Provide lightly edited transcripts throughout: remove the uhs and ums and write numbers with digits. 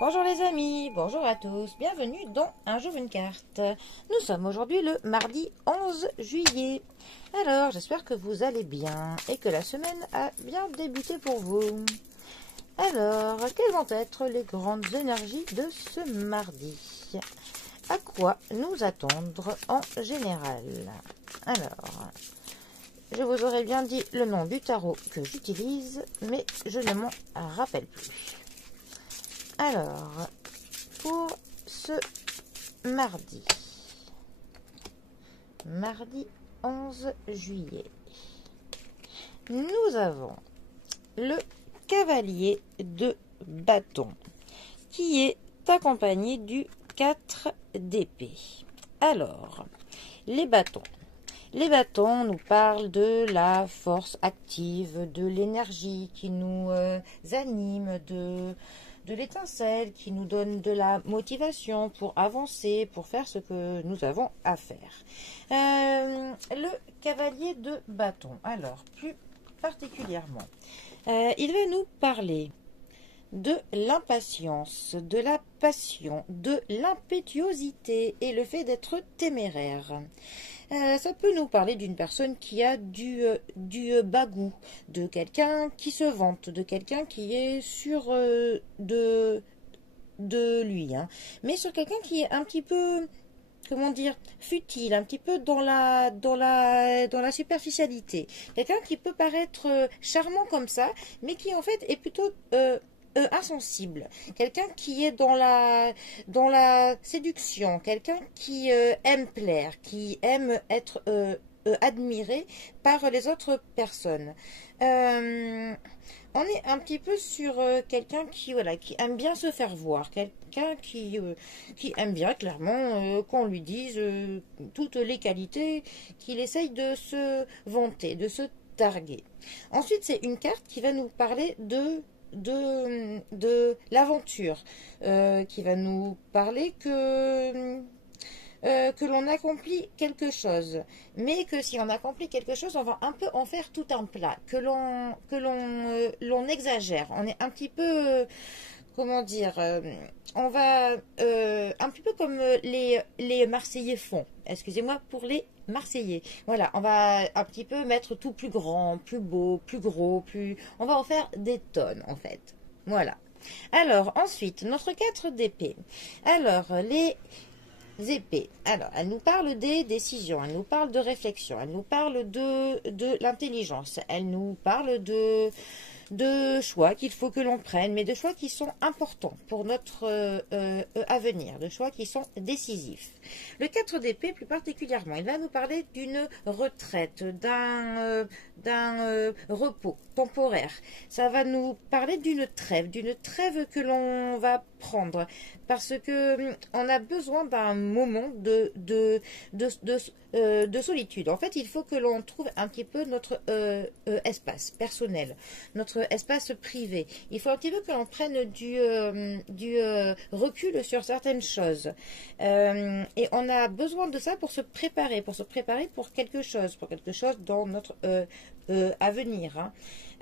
Bonjour les amis, bonjour à tous, bienvenue dans Un jour une carte. Nous sommes aujourd'hui le mardi 11 juillet. Alors, j'espère que vous allez bien et que la semaine a bien débuté pour vous. Alors, quelles vont être les grandes énergies de ce mardi? À quoi nous attendre en général? Alors, je vous aurais bien dit le nom du tarot que j'utilise, mais je ne m'en rappelle plus. Alors, pour ce mardi 11 juillet, nous avons le cavalier de bâton qui est accompagné du 4 d'épée. Alors, les bâtons nous parlent de la force active, de l'énergie qui nous anime, de l'étincelle qui nous donne de la motivation pour avancer, pour faire ce que nous avons à faire. Le cavalier de bâton, alors plus particulièrement, il va nous parler de l'impatience, de la passion, de l'impétuosité et le fait d'être téméraire. Ça peut nous parler d'une personne qui a du bagou, de quelqu'un qui se vante, de quelqu'un qui est sûr de lui, hein. Mais sur quelqu'un qui est un petit peu, comment dire, futile, un petit peu dans la superficialité. Quelqu'un qui peut paraître charmant comme ça, mais qui en fait est plutôt insensible, quelqu'un qui est dans la séduction, quelqu'un qui aime plaire, qui aime être admiré par les autres personnes. On est un petit peu sur quelqu'un qui aime bien se faire voir, quelqu'un qui aime bien clairement qu'on lui dise toutes les qualités qu'il essaye de se vanter, de se targuer. Ensuite, c'est une carte qui va nous parler de l'aventure, qui va nous parler que l'on accomplit quelque chose, mais que si on accomplit quelque chose, on va un peu en faire tout un plat, que l'on exagère, on est un petit peu comment dire, on va un petit peu comme les Marseillais font, excusez-moi pour les Marseillais. Voilà, on va un petit peu mettre tout plus grand, plus beau, plus gros, on va en faire des tonnes en fait. Voilà. Alors ensuite, notre 4 d'épée. Alors les épées. Alors, elle nous parle des décisions, elle nous parle de réflexion, elle nous parle de l'intelligence, elle nous parle de choix qu'il faut que l'on prenne, mais de choix qui sont importants pour notre avenir, de choix qui sont décisifs. Le 4 d'épée, plus particulièrement, il va nous parler d'une retraite, d'un repos temporaire. Ça va nous parler d'une trêve que l'on va prendre, parce que on a besoin d'un moment de solitude. En fait, il faut que l'on trouve un petit peu notre espace personnel, notre espace privé. Il faut un petit peu que l'on prenne du recul sur certaines choses. Et on a besoin de ça pour se préparer pour quelque chose dans notre avenir, hein.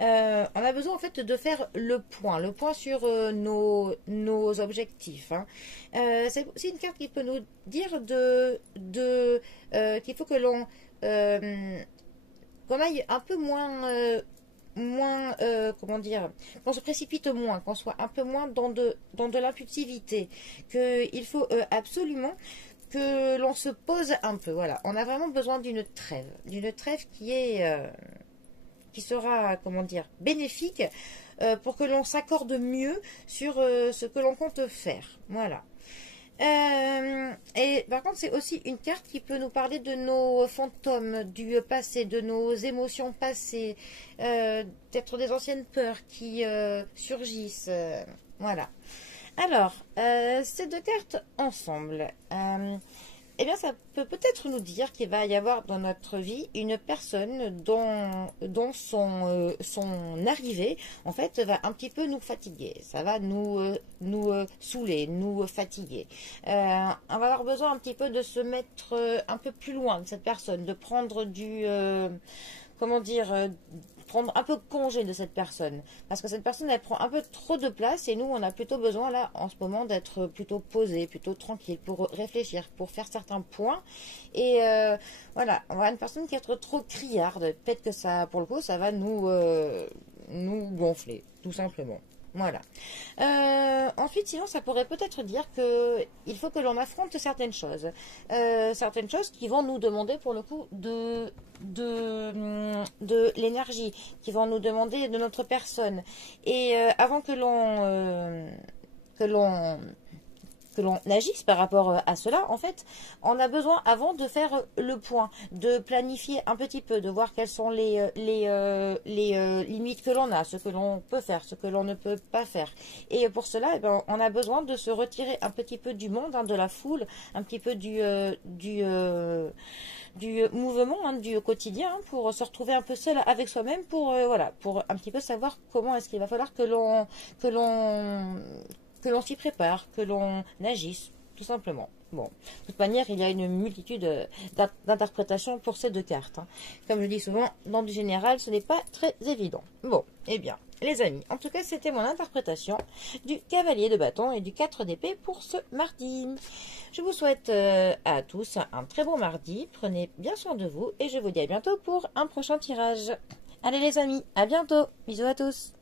On a besoin en fait de faire le point sur nos objectifs, hein. C'est aussi une carte qui peut nous dire qu'il faut que l'on qu'on aille un peu moins comment dire, qu'on se précipite moins, qu'on soit un peu moins dans de l'impulsivité, qu'il faut absolument que l'on se pose un peu. Voilà, on a vraiment besoin d'une trêve qui sera, comment dire, bénéfique pour que l'on s'accorde mieux sur ce que l'on compte faire. Voilà. Et par contre, c'est aussi une carte qui peut nous parler de nos fantômes du passé, de nos émotions passées, peut-être des anciennes peurs qui surgissent. Voilà. Alors, ces deux cartes ensemble, eh bien, ça peut peut-être nous dire qu'il va y avoir dans notre vie une personne dont son arrivée, en fait, va un petit peu nous fatiguer. Ça va nous saouler, nous fatiguer. On va avoir besoin un petit peu de se mettre un peu plus loin de cette personne, de prendre comment dire, prendre un peu congé de cette personne. Parce que cette personne, elle prend un peu trop de place et nous, on a plutôt besoin, là, en ce moment, d'être plutôt posé, plutôt tranquille, pour réfléchir, pour faire certains points. Et voilà, on va une personne qui est trop criarde. Peut-être que ça, pour le coup, ça va nous gonfler, tout simplement. Voilà. Ensuite, sinon, ça pourrait peut-être dire que il faut que l'on affronte certaines choses qui vont nous demander, pour le coup, de l'énergie, qui vont nous demander de notre personne. Et avant que l'on que l'on agisse par rapport à cela, en fait, on a besoin avant de faire le point, de planifier un petit peu, de voir quelles sont les limites que l'on a, ce que l'on peut faire, ce que l'on ne peut pas faire. Et pour cela, eh ben, on a besoin de se retirer un petit peu du monde, hein, de la foule, un petit peu du mouvement, hein, du quotidien, hein, pour se retrouver un peu seul avec soi-même, pour voilà, pour un petit peu savoir comment est-ce qu'il va falloir que l'on s'y prépare, que l'on agisse, tout simplement. Bon, de toute manière, il y a une multitude d'interprétations pour ces deux cartes, hein. Comme je dis souvent, dans du général, ce n'est pas très évident. Bon, eh bien, les amis, en tout cas, c'était mon interprétation du cavalier de bâton et du 4 d'épée pour ce mardi. Je vous souhaite à tous un très bon mardi, prenez bien soin de vous et je vous dis à bientôt pour un prochain tirage. Allez les amis, à bientôt, bisous à tous.